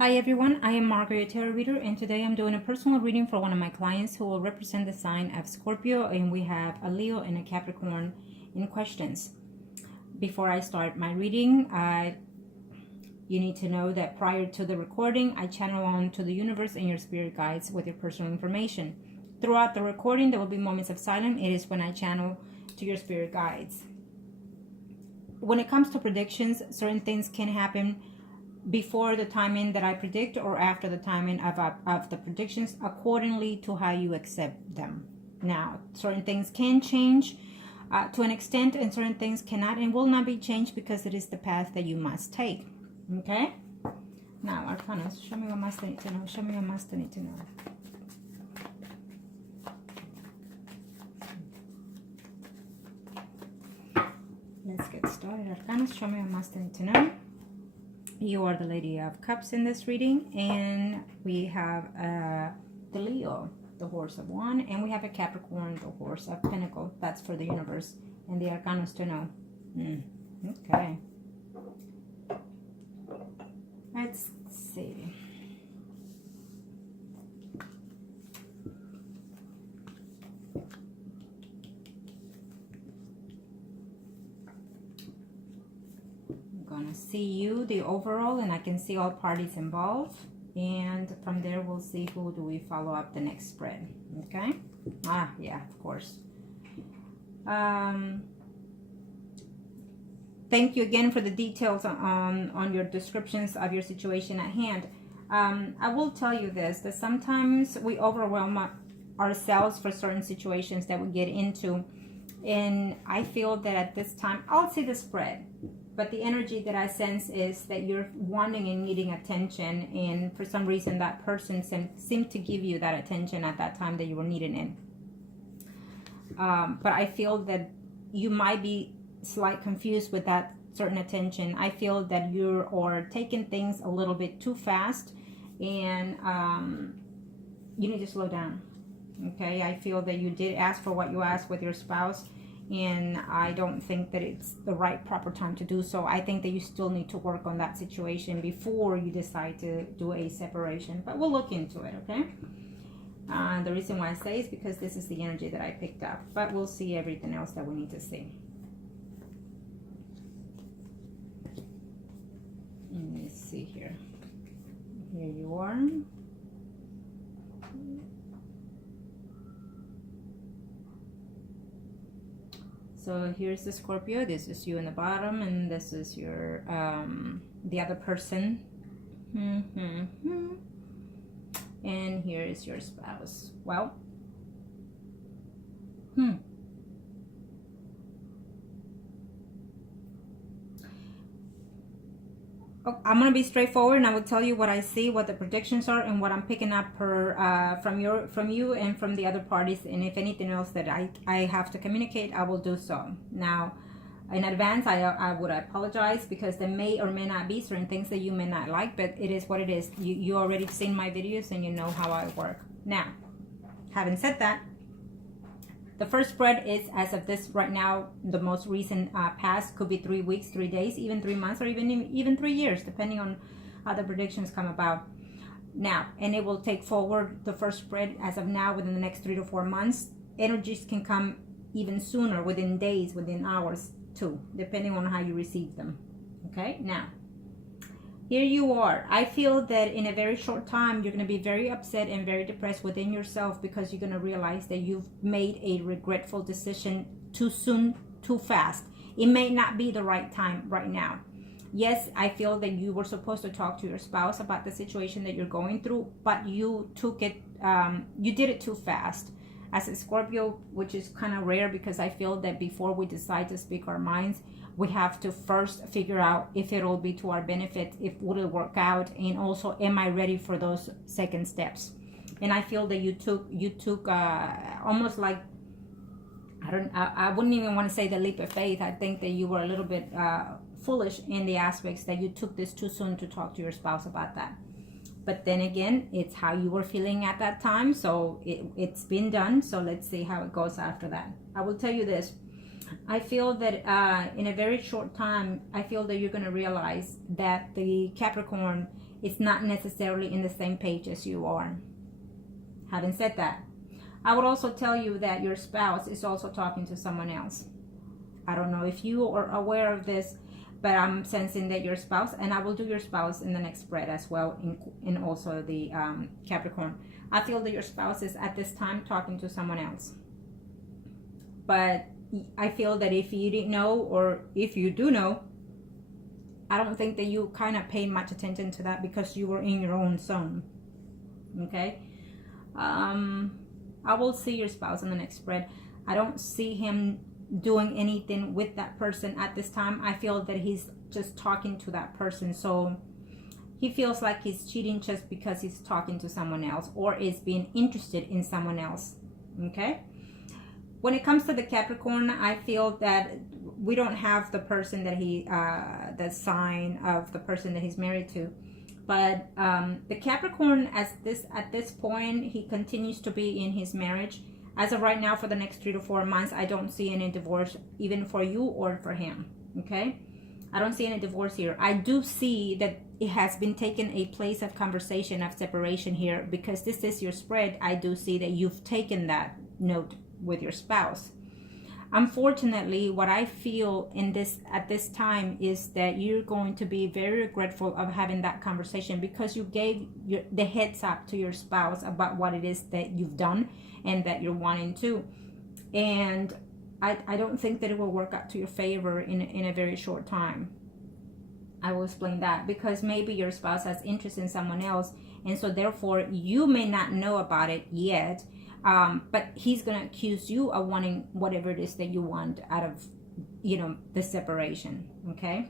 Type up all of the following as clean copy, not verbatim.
Hi everyone, I am Margourtarotreader, and today I'm doing a personal reading for one of my clients who will represent the sign of Scorpio, and we have a Leo and a Capricorn in questions. Before I start my reading, you need to know that prior to the recording, I channel on to the universe and your spirit guides with your personal information. Throughout the recording, there will be moments of silence. It is when I channel to your spirit guides. When it comes to predictions, certain things can happen before the timing that I predict or after the timing of the predictions, accordingly to how you accept them. Now, certain things can change to an extent, and certain things cannot and will not be changed because it is the path that you must take. Okay? Now, Arcana, show me what Master need to know. Show me what Master need to know. Let's get started. Arcana, show me what Master need to know. You are the Lady of Cups in this reading, and we have the Leo, the Horse of Wand, and we have a Capricorn, the Horse of Pentacles. That's for the universe and the Arcanas to know. Okay. Let's see. Gonna see you, the overall, and I can see all parties involved, and from there we'll see who do we follow up the next spread. Okay. Yeah, of course. Thank you again for the details on your descriptions of your situation at hand. I will tell you this, that sometimes we overwhelm ourselves for certain situations that we get into, and I feel that at this time, I'll see the spread, but the energy that I sense is that you're wanting and needing attention, and for some reason that person seemed to give you that attention at that time that you were needing it. But I feel that you might be slightly confused with that certain attention. I feel that you are taking things a little bit too fast, and you need to slow down. Okay, I feel that you did ask for what you asked with your spouse, and I don't think that it's the right proper time to do so. I think that you still need to work on that situation before you decide to do a separation, but we'll look into it. Okay, the reason why I say is because this is the energy that I picked up, but we'll see everything else that we need to see. Let me see here. Here you are. So here's the Scorpio. This is you in the bottom, and this is your the other person. And here is your spouse. Well, I'm gonna be straightforward, and I will tell you what I see, what the predictions are, and what I'm picking up from you and from the other parties. And if anything else that I have to communicate, I will do so. Now, in advance, I would apologize because there may or may not be certain things that you may not like, but it is what it is. You already seen my videos and you know how I work. Now, having said that, the first spread is, as of this right now, the most recent past. Could be 3 weeks, 3 days, even 3 months, or even 3 years, depending on how the predictions come about. Now, and it will take forward the first spread as of now within the next 3 to 4 months. Energies can come even sooner, within days, within hours too, depending on how you receive them. Okay, now, here you are. I feel that in a very short time, you're going to be very upset and very depressed within yourself, because you're going to realize that you've made a regretful decision too soon, too fast. It may not be the right time right now. Yes, I feel that you were supposed to talk to your spouse about the situation that you're going through, but you took it, you did it too fast. As a Scorpio, which is kind of rare, because I feel that before we decide to speak our minds, we have to first figure out if it will be to our benefit, if will it work out, and also, am I ready for those second steps? And I feel that you took almost like, I wouldn't even want to say the leap of faith. I think that you were a little bit foolish in the aspects that you took this too soon to talk to your spouse about that. But then again, it's how you were feeling at that time, so it's been done. So let's see how it goes after that. I will tell you this. I feel that in a very short time, I feel that you're going to realize that the Capricorn it's not necessarily in the same page as you are. Having said that, I would also tell you that your spouse is also talking to someone else. I don't know if you are aware of this, but I'm sensing that your spouse, and I will do your spouse in the next spread as well, in also the Capricorn. I feel that your spouse is at this time talking to someone else. But I feel that if you didn't know, or if you do know, I don't think that you kind of paid much attention to that because you were in your own zone. Okay? I will see your spouse in the next spread. I don't see him doing anything with that person at this time. I feel that he's just talking to that person. So he feels like he's cheating just because he's talking to someone else or is being interested in someone else. Okay? When it comes to the Capricorn, I feel that we don't have the person that the sign of the person that he's married to. But the Capricorn, at this point, he continues to be in his marriage. As of right now, for the next 3 to 4 months, I don't see any divorce, even for you or for him. Okay? I don't see any divorce here. I do see that it has been taken a place of conversation of separation here, because this is your spread. I do see that you've taken that note with your spouse. Unfortunately, what I feel at this time is that you're going to be very regretful of having that conversation, because you gave the heads up to your spouse about what it is that you've done and that you're wanting to. And I don't think that it will work out to your favor in a very short time. I will explain that, because maybe your spouse has interest in someone else, and so therefore you may not know about it yet. But he's going to accuse you of wanting whatever it is that you want out of, the separation. Okay.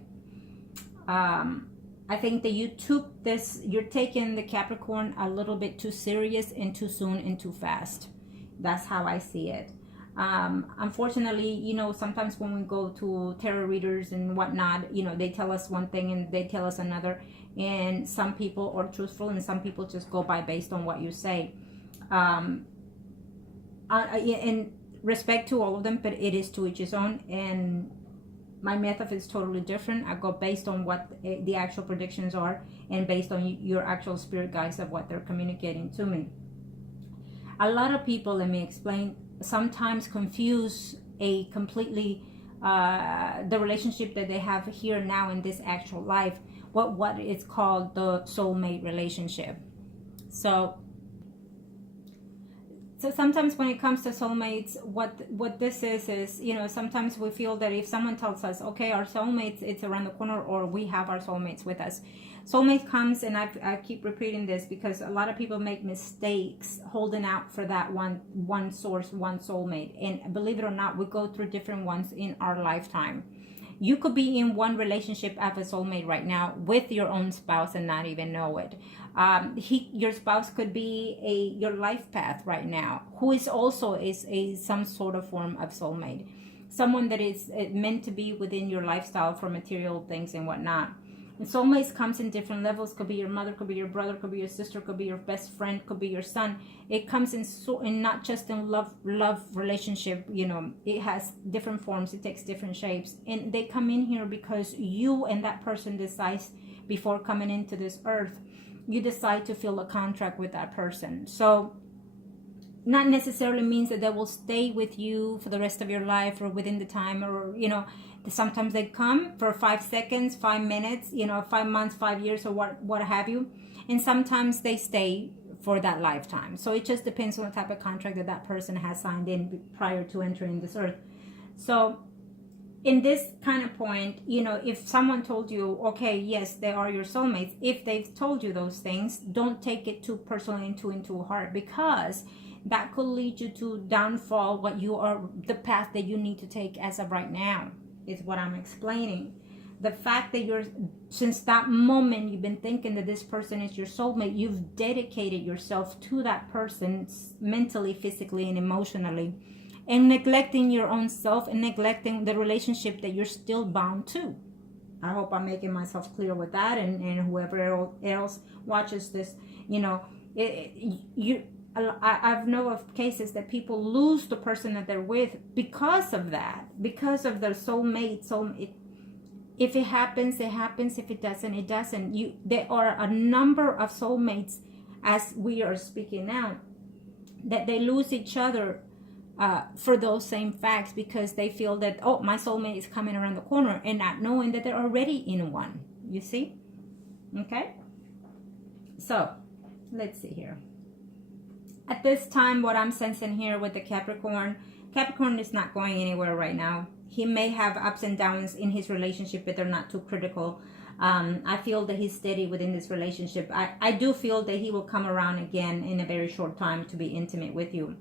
I think that you're taking the Capricorn a little bit too serious and too soon and too fast. That's how I see it. Unfortunately, sometimes when we go to tarot readers and whatnot, they tell us one thing and they tell us another. And some people are truthful and some people just go by based on what you say. In respect to all of them, but it is to each his own, and my method is totally different. I go based on what the actual predictions are and based on your actual spirit guides of what they're communicating to me. A lot of people, let me explain, sometimes confuse a completely the relationship that they have here now in this actual life, what is called the soulmate relationship. So sometimes when it comes to soulmates, what this is, sometimes we feel that if someone tells us, okay, our soulmates, it's around the corner, or we have our soulmates with us. Soulmate comes, and I keep repeating this because a lot of people make mistakes holding out for that one source, one soulmate. And believe it or not, we go through different ones in our lifetime. You could be in one relationship as a soulmate right now with your own spouse and not even know it. Your spouse could be your life path right now, who is also some sort of form of soulmate. Someone that is meant to be within your lifestyle for material things and whatnot. And soulmates comes in different levels. Could be your mother, could be your brother, could be your sister, could be your best friend, could be your son. It comes in not just in love relationship. It has different forms. It takes different shapes, and they come in here because you and that person decides before coming into this earth. You decide to fill a contract with that person. So not necessarily means that they will stay with you for the rest of your life or within the time, or sometimes they come for 5 seconds, 5 minutes, 5 months, 5 years, or what have you. And sometimes they stay for that lifetime. So it just depends on the type of contract that person has signed in prior to entering this earth. So in this kind of point, if someone told you, okay, yes, they are your soulmates, if they've told you those things, don't take it too personally and too heart, because that could lead you to downfall the path that you need to take as of right now, is what I'm explaining. The fact that since that moment you've been thinking that this person is your soulmate, you've dedicated yourself to that person mentally, physically, and emotionally, and neglecting your own self and neglecting the relationship that you're still bound to. I hope I'm making myself clear with that, and whoever else watches this, I've known of cases that people lose the person that they're with because of that, because of their soulmate. If it happens, it happens. If it doesn't, it doesn't. There are a number of soulmates, as we are speaking now, that they lose each other for those same facts, because they feel that, oh, my soulmate is coming around the corner, and not knowing that they're already in one. You see? Okay? So, let's see here. At this time, what I'm sensing here with the Capricorn is not going anywhere right now. He may have ups and downs in his relationship, but they're not too critical. I feel that he's steady within this relationship. I do feel that he will come around again in a very short time to be intimate with you.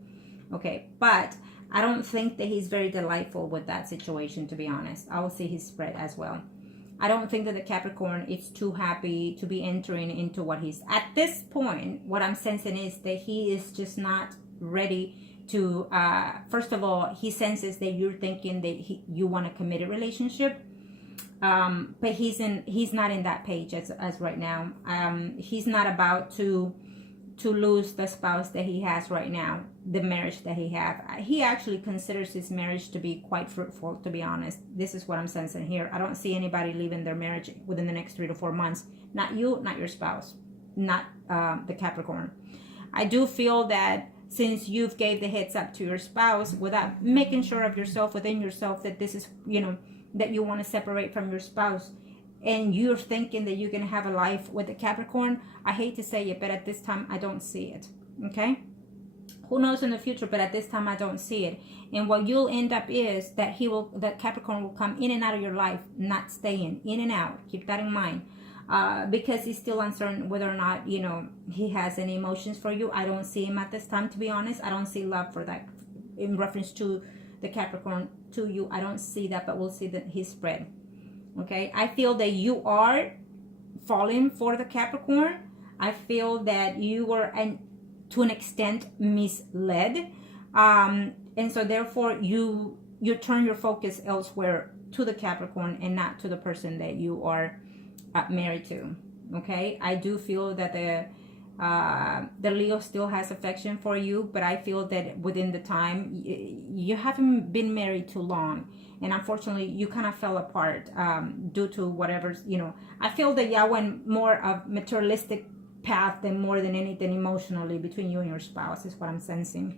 Okay, but I don't think that he's very delightful with that situation, to be honest. I will see his spread as well. I don't think that the Capricorn is too happy to be entering into what he's... At this point, what I'm sensing is that he is just not ready to... first of all, he senses that you're thinking that you want a committed relationship. But he's not in that page as right now. He's not about to lose the spouse that he has right now, the marriage that he has. He actually considers his marriage to be quite fruitful, to be honest. This is what I'm sensing here. I don't see anybody leaving their marriage within the next 3 to 4 months. Not you, not your spouse, not the Capricorn. I do feel that since you've gave the heads up to your spouse without making sure of yourself, within yourself, that this is, that you want to separate from your spouse, and you're thinking that you're going to have a life with a Capricorn, I hate to say it, but at this time, I don't see it. Okay? Who knows in the future, but at this time, I don't see it. And what you'll end up is that that Capricorn will come in and out of your life, not staying, in and out. Keep that in mind. Because he's still uncertain whether or not, he has any emotions for you. I don't see him at this time, to be honest. I don't see love for that in reference to the Capricorn to you. I don't see that, but we'll see that his spread. Okay, I feel that you are falling for the Capricorn. I feel that you were, to an extent, misled. And so therefore you turn your focus elsewhere to the Capricorn and not to the person that you are married to. Okay, I do feel that the Leo still has affection for you, but I feel that within the time, you haven't been married too long, and unfortunately you kind of fell apart due to whatever's, I feel that y'all went more of materialistic path than more than anything emotionally between you and your spouse, is what I'm sensing.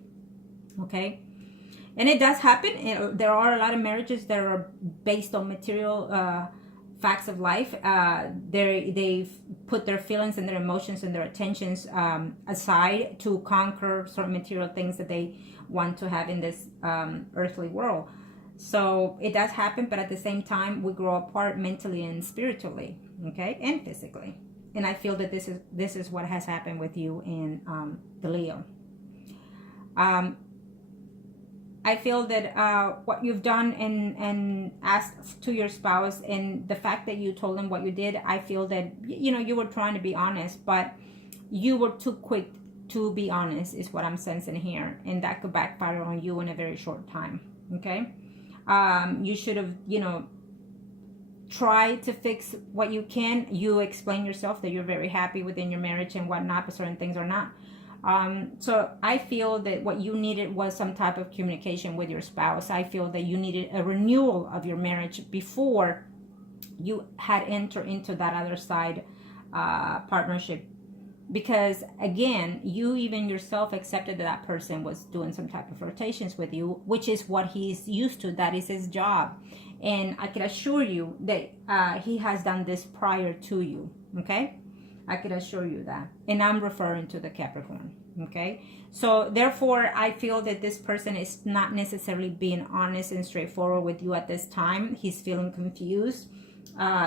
Okay, and it does happen. There are a lot of marriages that are based on material facts of life. They've put their feelings and their emotions and their attentions aside to conquer certain material things that they want to have in this earthly world. So it does happen, but at the same time, we grow apart mentally and spiritually, okay, and physically. And I feel that this is what has happened with you and the Leo. I feel that what you've done and asked to your spouse, and the fact that you told him what you did, I feel that, you were trying to be honest, but you were too quick to be honest, is what I'm sensing here. And that could backfire on you in a very short time, okay? You should have, try to fix what you can. You explain yourself that you're very happy within your marriage and whatnot, but certain things are not. So I feel that what you needed was some type of communication with your spouse. I feel that you needed a renewal of your marriage before you had entered into that other side partnership. Because again, you even yourself accepted that person was doing some type of flirtations with you, which is what he's used to. That is his job. And I can assure you that he has done this prior to you, okay? I can assure you that. And I'm referring to the Capricorn, okay? So therefore, I feel that this person is not necessarily being honest and straightforward with you at this time. He's feeling confused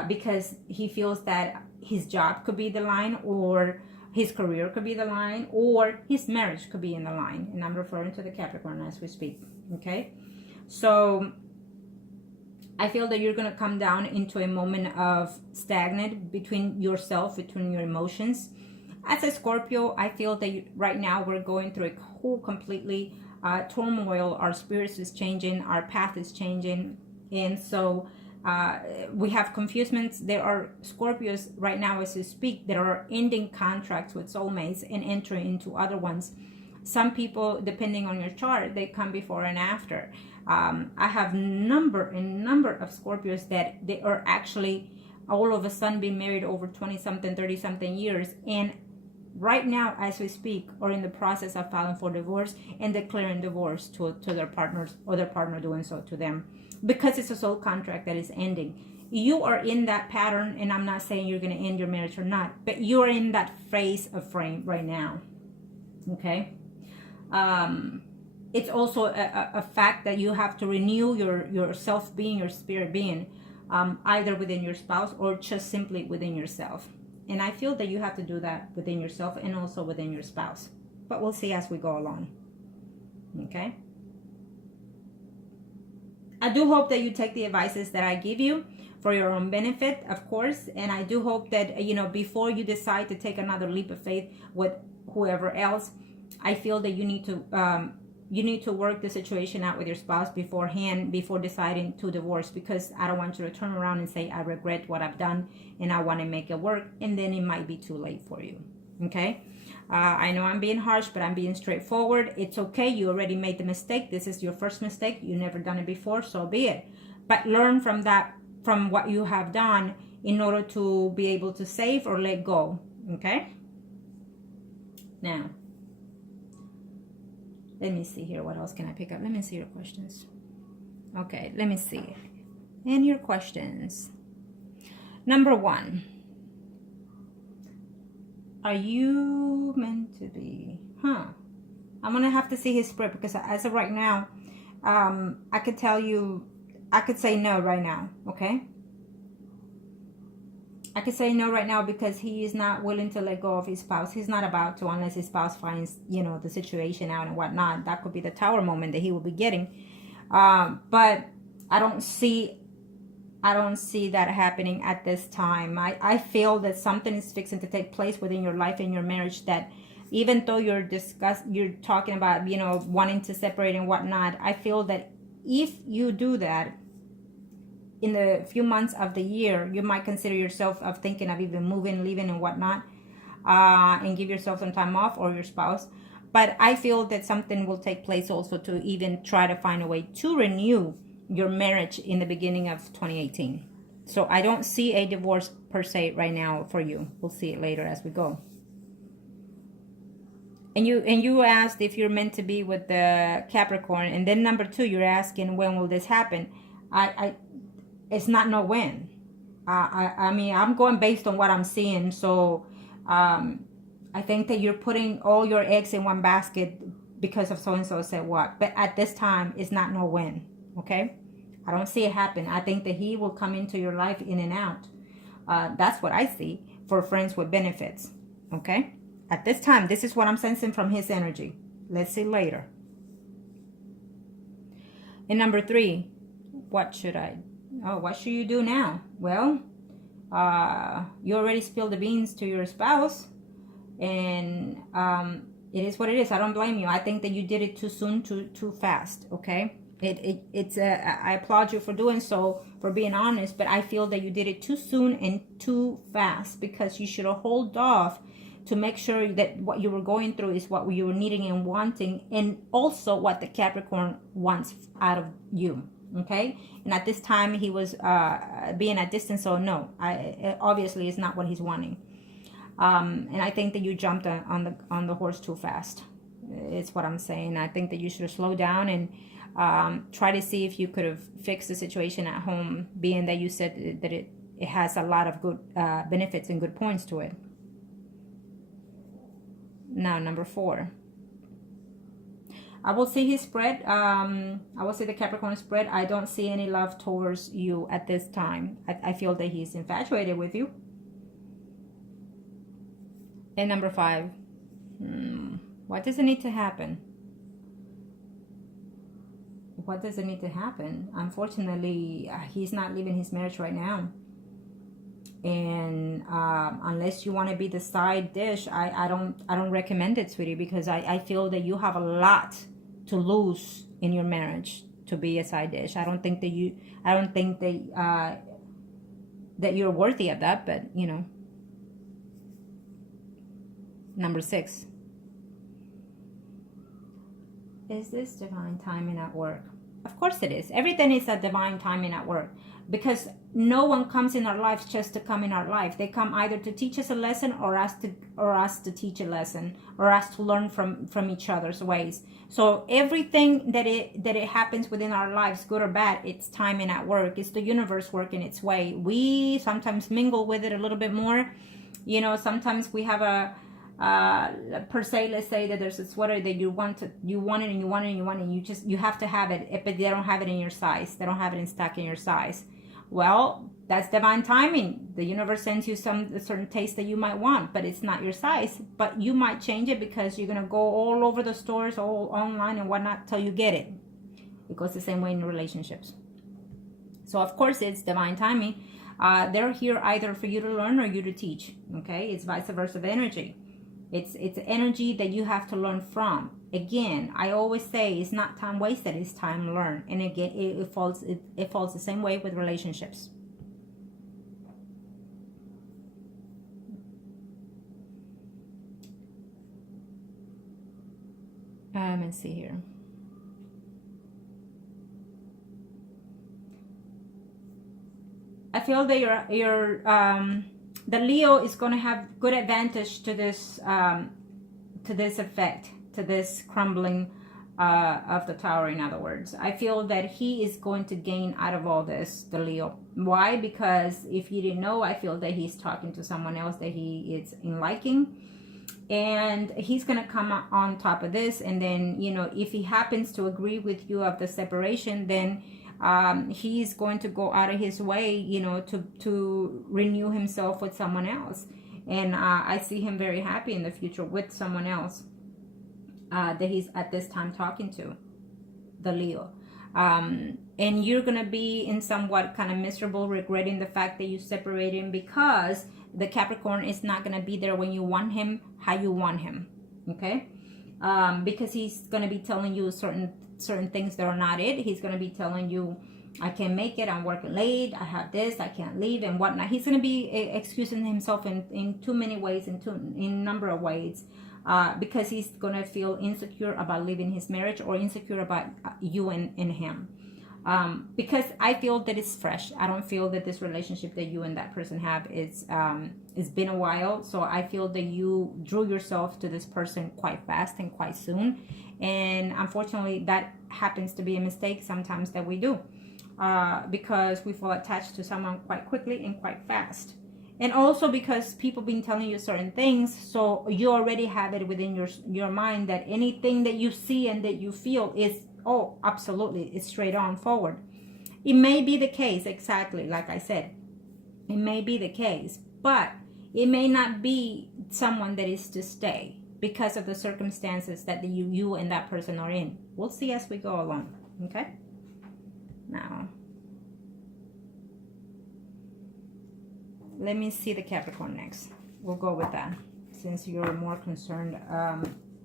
because he feels that his job could be the line, or his career could be the line, or his marriage could be in the line. And I'm referring to the Capricorn as we speak, okay? So I feel that you're going to come down into a moment of stagnant between yourself, between your emotions. As a Scorpio, I feel that right now we're going through a whole completely turmoil. Our spirits is changing. Our path is changing. And so we have confusements. There are Scorpios right now as we speak that are ending contracts with soulmates and entering into other ones. Some people, depending on your chart, they come before and after. I have number of Scorpios that they are actually all of a sudden being married over 20 something, 30 something years, and right now as we speak are in the process of filing for divorce and declaring divorce to their partners, or their partner doing so to them, because it's a soul contract that is ending. You are in that pattern, and I'm not saying you're going to end your marriage or not, but you're in that phase of frame right now. Okay. It's also a fact that you have to renew your self being, your spirit being, either within your spouse or just simply within yourself. And I feel that you have to do that within yourself and also within your spouse. But we'll see as we go along. Okay? I do hope that you take the advices that I give you for your own benefit, of course. And I do hope that, you know, before you decide to take another leap of faith with whoever else, I feel that you need to work the situation out with your spouse beforehand, before deciding to divorce, because I don't want you to turn around and say, I regret what I've done and I want to make it work, and then it might be too late for you. Okay? I know I'm being harsh, but I'm being straightforward. It's okay. You already made the mistake. This is your first mistake. You never done it before, so be it. But learn from that, from what you have done, in order to be able to save or let go. Okay? Now, let me see here. What else can I pick up? Let me see your questions. Okay, let me see. And your questions. Number 1. Are you meant to be? I'm going to have to see his spread, because as of right now, I could tell you, I could say no right now. Okay? I could say no right now because he is not willing to let go of his spouse. He's not about to, unless his spouse finds, you know, the situation out and whatnot. That could be the tower moment that he will be getting. But I don't see that happening at this time. I feel that something is fixing to take place within your life and your marriage, that even though you're talking about, you know, wanting to separate and whatnot, I feel that if you do that, in the few months of the year, you might consider yourself of thinking of even moving, leaving and whatnot, and give yourself some time off, or your spouse. But I feel that something will take place also to even try to find a way to renew your marriage in the beginning of 2018. So I don't see a divorce per se right now for you. We'll see it later as we go. And you asked if you're meant to be with the Capricorn, and then number 2, you're asking when will this happen. It's not no when. I mean, I'm going based on what I'm seeing. So I think that you're putting all your eggs in one basket because of so-and-so said what. But at this time, it's not no when. Okay? I don't see it happen. I think that he will come into your life in and out. That's what I see for friends with benefits. Okay? At this time, this is what I'm sensing from his energy. Let's see later. And number 3, what should you do now? Well, you already spilled the beans to your spouse, and it is what it is. I don't blame you. I think that you did it too soon, too fast. Okay, I applaud you for doing so, for being honest, but I feel that you did it too soon and too fast, because you should have held off to make sure that what you were going through is what you were needing and wanting, and also what the Capricorn wants out of you. Okay, and at this time he was being at distance, so no, obviously it's not what he's wanting. And I think that you jumped on the horse too fast. It's what I'm saying. I think that you should have slowed down and try to see if you could have fixed the situation at home, being that you said that it has a lot of good benefits and good points to it. Now, number 4. I will see his spread. I will see the Capricorn spread. I don't see any love towards you at this time. I feel that he's infatuated with you. And number 5. What does it need to happen? What does it need to happen? Unfortunately, he's not leaving his marriage right now. And unless you want to be the side dish, I don't recommend it, sweetie, because I feel that you have a lot to lose in your marriage to be a side dish. I don't think that that you're worthy of that, but you know. Number 6. Is this divine timing at work? Of course it is. Everything is a divine timing at work, because no one comes in our lives just to come in our life. They come either to teach us a lesson, or us to teach a lesson, or us to learn from each other's ways. So everything that it happens within our lives, good or bad, it's timing at work. It's the universe working its way. We sometimes mingle with it a little bit more. You know, sometimes we have a per se, let's say that there's a sweater that you want it and you have to have it, but they don't have it in your size. They don't have it in stock in your size. Well, that's divine timing. The universe sends you a certain taste that you might want, but it's not your size. But you might change it because you're gonna go all over the stores, all online and whatnot, till you get it. It goes the same way in relationships. So of course it's divine timing. They're here either for you to learn or you to teach. Okay, it's vice versa of energy. It's energy that you have to learn from. Again, I always say it's not time wasted, it's time learned. And again, it falls the same way with relationships. Let's see here. I feel that the Leo is going to have good advantage to this effect, to this crumbling of the tower. In other words, I feel that he is going to gain out of all this, the Leo. Why? Because if you didn't know, I feel that he's talking to someone else that he is in liking, and he's going to come on top of this. And then, you know, if he happens to agree with you of the separation, then he's going to go out of his way, you know, to renew himself with someone else. And I see him very happy in the future with someone else that he's at this time talking to, the Leo. And you're going to be in somewhat kind of miserable, regretting the fact that you separated him, because the Capricorn is not going to be there when you want him, how you want him. Okay? Because he's going to be telling you certain things that are not it. He's going to be telling you, I can't make it, I'm working late, I have this, I can't leave, and whatnot. He's going to be excusing himself in too many ways, in a number of ways, because he's going to feel insecure about leaving his marriage, or insecure about you and him. Because I feel that it's fresh. I don't feel that this relationship that you and that person have is it's been a while. So I feel that you drew yourself to this person quite fast and quite soon. And unfortunately, that happens to be a mistake sometimes that we do, because we feel attached to someone quite quickly and quite fast. And also because people been telling you certain things, so you already have it within your mind that anything that you see and that you feel is, oh, absolutely, it's straight on forward. It may be the case, exactly like I said. It may be the case, but it may not be someone that is to stay because of the circumstances that you and that person are in. We'll see as we go along, okay? Now, let me see the Capricorn next. We'll go with that, since you're more concerned.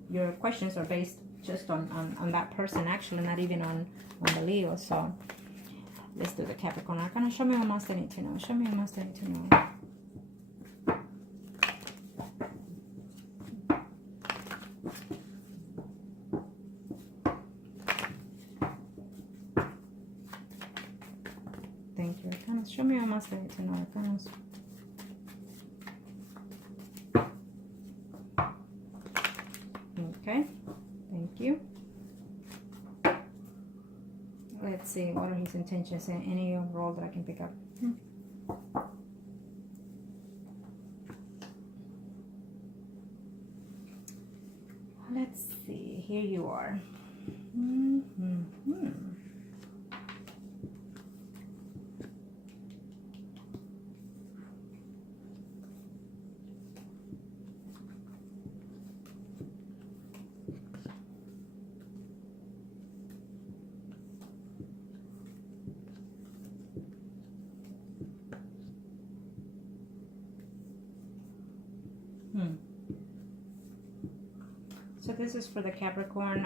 Your questions are based just on that person, actually, not even on the Leo. So let's do the Capricorn Arcana. Show me what else they need to know. Show me what else they need to know. Thank you, Arcanas. Show me what else they need to know, Arcanas. Okay, thank you. Let's see, what are his intentions and any overall that I can pick up. Let's see, here you are. So this is for the Capricorn.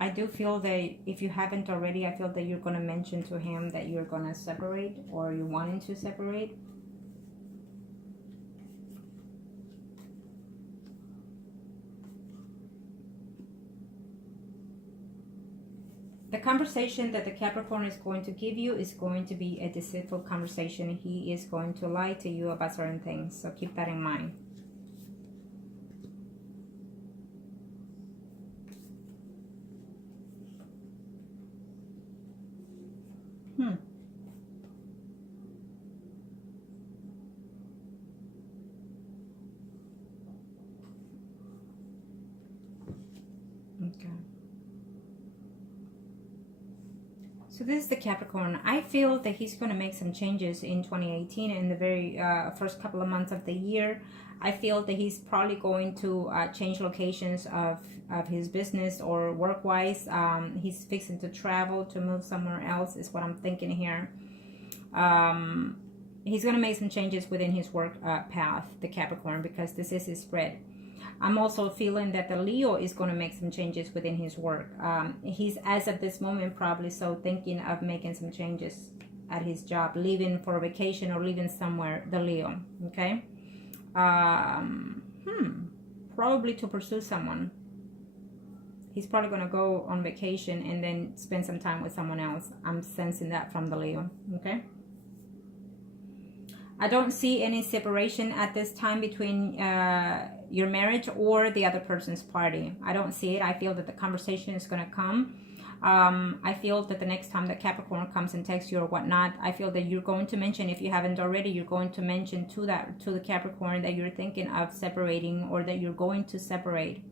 I do feel that if you haven't already, I feel that you're going to mention to him that you're going to separate, or you're wanting to separate. The conversation that the Capricorn is going to give you is going to be a deceitful conversation. He is going to lie to you about certain things. So keep that in mind. Okay. So this is the Capricorn. I feel that he's going to make some changes in 2018 in the very first couple of months of the year. I feel that he's probably going to change locations of his business or work-wise. He's fixing to travel, to move somewhere else is what I'm thinking here. He's going to make some changes within his work path, the Capricorn, because this is his spread. I'm also feeling that the Leo is going to make some changes within his work. He's, as of this moment, probably so thinking of making some changes at his job, leaving for a vacation or leaving somewhere, the Leo, okay? Probably to pursue someone. He's probably going to go on vacation and then spend some time with someone else. I'm sensing that from the Leo, okay? I don't see any separation at this time between your marriage or the other person's party. I don't see it. I feel that the conversation is going to come. I feel that the next time that Capricorn comes and texts you or whatnot, I feel that you're going to mention, if you haven't already, you're going to mention to the Capricorn that you're thinking of separating or that you're going to separate.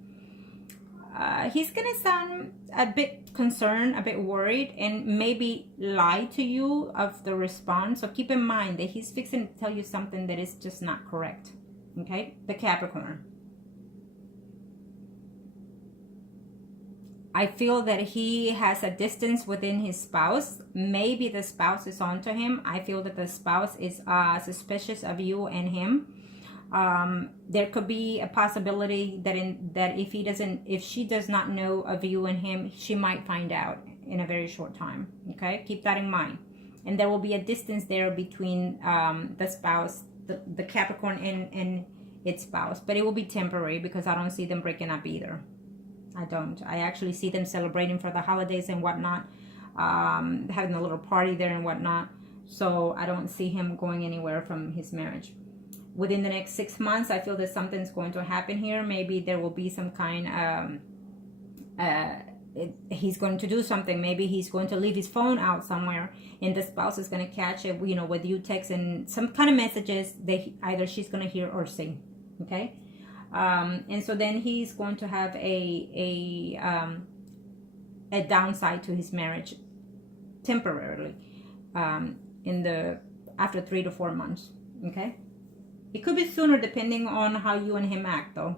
He's going to sound a bit concerned, a bit worried, and maybe lie to you of the response. So keep in mind that he's fixing to tell you something that is just not correct. Okay? The Capricorn. I feel that he has a distance within his spouse. Maybe the spouse is onto him. I feel that the spouse is suspicious of you and him. There could be a possibility that if she does not know of you and him, she might find out in a very short time. Okay, keep that in mind. And there will be a distance there between the spouse, the Capricorn and its spouse, but it will be temporary because I don't see them breaking up either. I don't. I actually see them celebrating for the holidays and whatnot, having a little party there and whatnot. So I don't see him going anywhere from his marriage. Within the next 6 months, I feel that something's going to happen here. Maybe there will be some kind he's going to do something. Maybe he's going to leave his phone out somewhere and the spouse is going to catch it, you know, with you text and some kind of messages that either she's going to hear or see. Okay. And so then he's going to have a downside to his marriage temporarily after 3 to 4 months. Okay. It could be sooner depending on how you and him act, though.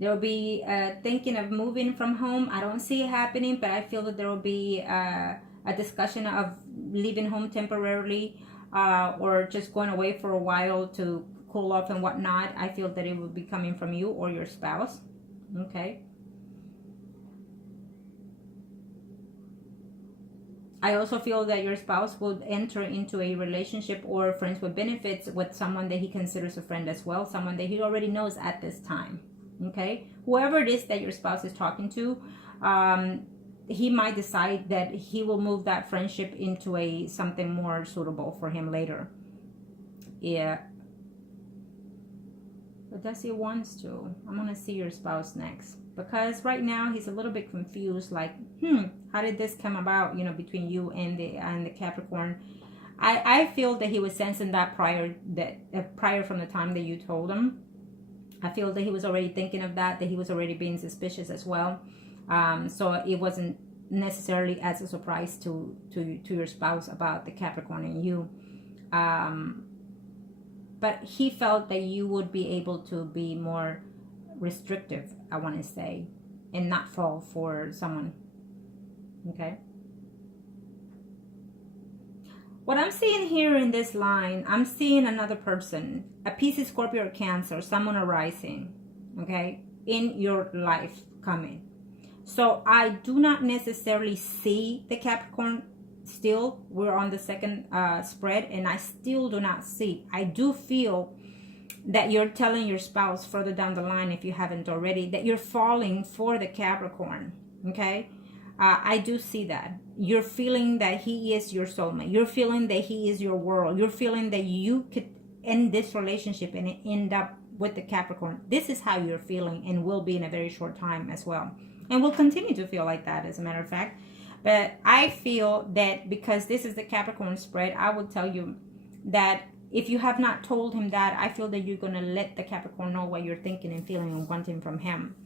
There will be thinking of moving from home. I don't see it happening, but I feel that there will be a discussion of leaving home temporarily or just going away for a while to cool off and whatnot. I feel that it will be coming from you or your spouse. Okay. I also feel that your spouse will enter into a relationship or friends with benefits with someone that he considers a friend as well, someone that he already knows at this time. Okay, whoever it is that your spouse is talking to, he might decide that he will move that friendship into something more suitable for him later. Yeah. But does he wants to? I'm gonna see your spouse next, because right now he's a little bit confused, like, how did this come about, you know, between you and the Capricorn? I feel that he was sensing that prior from the time that you told him. I feel that he was already thinking of that he was already being suspicious as well. So it wasn't necessarily as a surprise to your spouse about the Capricorn and you. But he felt that you would be able to be more restrictive, I want to say, and not fall for someone. Okay. What I'm seeing here in this line, I'm seeing another person, a Pisces, Scorpio, or Cancer, someone arising, okay, in your life coming. So I do not necessarily see the Capricorn still. We're on the second spread, and I still do not see. I do feel that you're telling your spouse further down the line, if you haven't already, that you're falling for the Capricorn. Okay, I do see that. You're feeling that he is your soulmate. You're feeling that he is your world. You're feeling that you could end this relationship and end up with the Capricorn. This is how you're feeling, and will be in a very short time as well. And will continue to feel like that, as a matter of fact. But I feel that because this is the Capricorn spread, I will tell you that if you have not told him that, I feel that you're going to let the Capricorn know what you're thinking and feeling and wanting from him.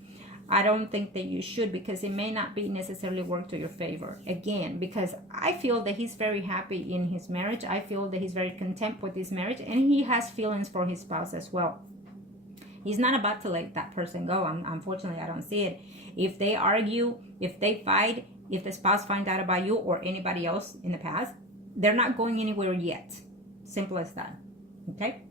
I don't think that you should, because it may not be necessarily work to your favor. Again, because I feel that he's very happy in his marriage. I feel that he's very content with his marriage, and he has feelings for his spouse as well. He's not about to let that person go. Unfortunately, I don't see it. If they argue, if they fight, if the spouse finds out about you or anybody else in the past, they're not going anywhere yet. Simple as that. Okay?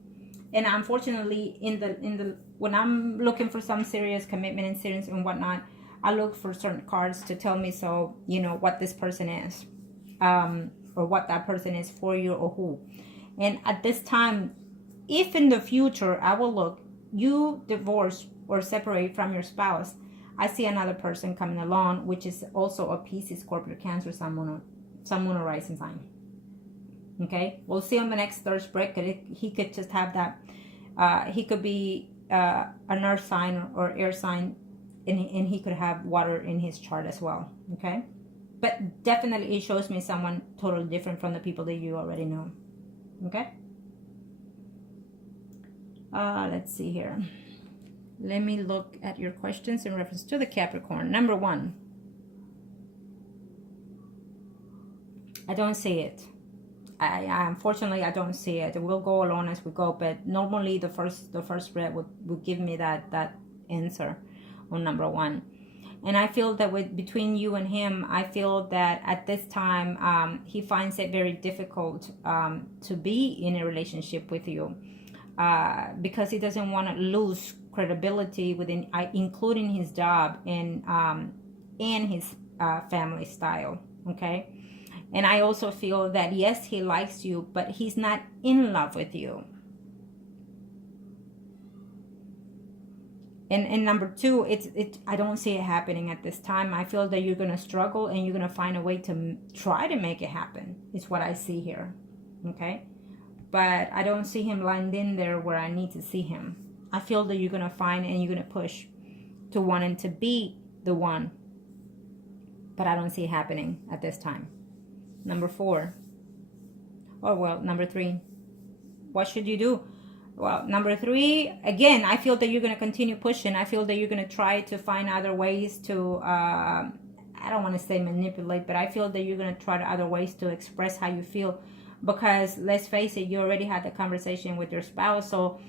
And unfortunately, in the when I'm looking for some serious commitment and serious and whatnot, I look for certain cards to tell me, so you know what this person is, or what that person is for you, or who. And at this time, if in the future I will look, you divorce or separate from your spouse, I see another person coming along, which is also a Pisces, Scorpio, Cancer, Sun, Moon, or Rising sign. Okay, we'll see on the next third spread. He could just have that. He could be an earth sign or air sign, and he could have water in his chart as well. Okay, but definitely it shows me someone totally different from the people that you already know. Okay. Let's see here. Let me look at your questions in reference to the Capricorn. Number 1. I don't see it. I unfortunately I don't see it. We'll go along as we go, but normally the first spread would give me that answer on number 1. And I feel that between you and him, I feel that at this time he finds it very difficult to be in a relationship with you, because he doesn't want to lose credibility within, including his job and his family style. Okay. And I also feel that, yes, he likes you, but he's not in love with you. And number 2, I don't see it happening at this time. I feel that you're going to struggle, and you're going to find a way to try to make it happen. It's what I see here. Okay. But I don't see him lined in there where I need to see him. I feel that you're going to find, and you're going to push to wanting to be the one. But I don't see it happening at this time. Number 4. Oh, well, number 3. What should you do? Well, number 3, again, I feel that you're going to continue pushing. I feel that you're going to try to find other ways to, I don't want to say manipulate, but I feel that you're going to try other ways to express how you feel. Because let's face it, you already had the conversation with your spouse. So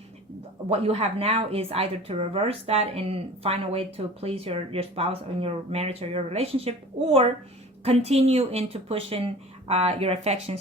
what you have now is either to reverse that and find a way to please your spouse in your marriage or your relationship, or continue into pushing your affections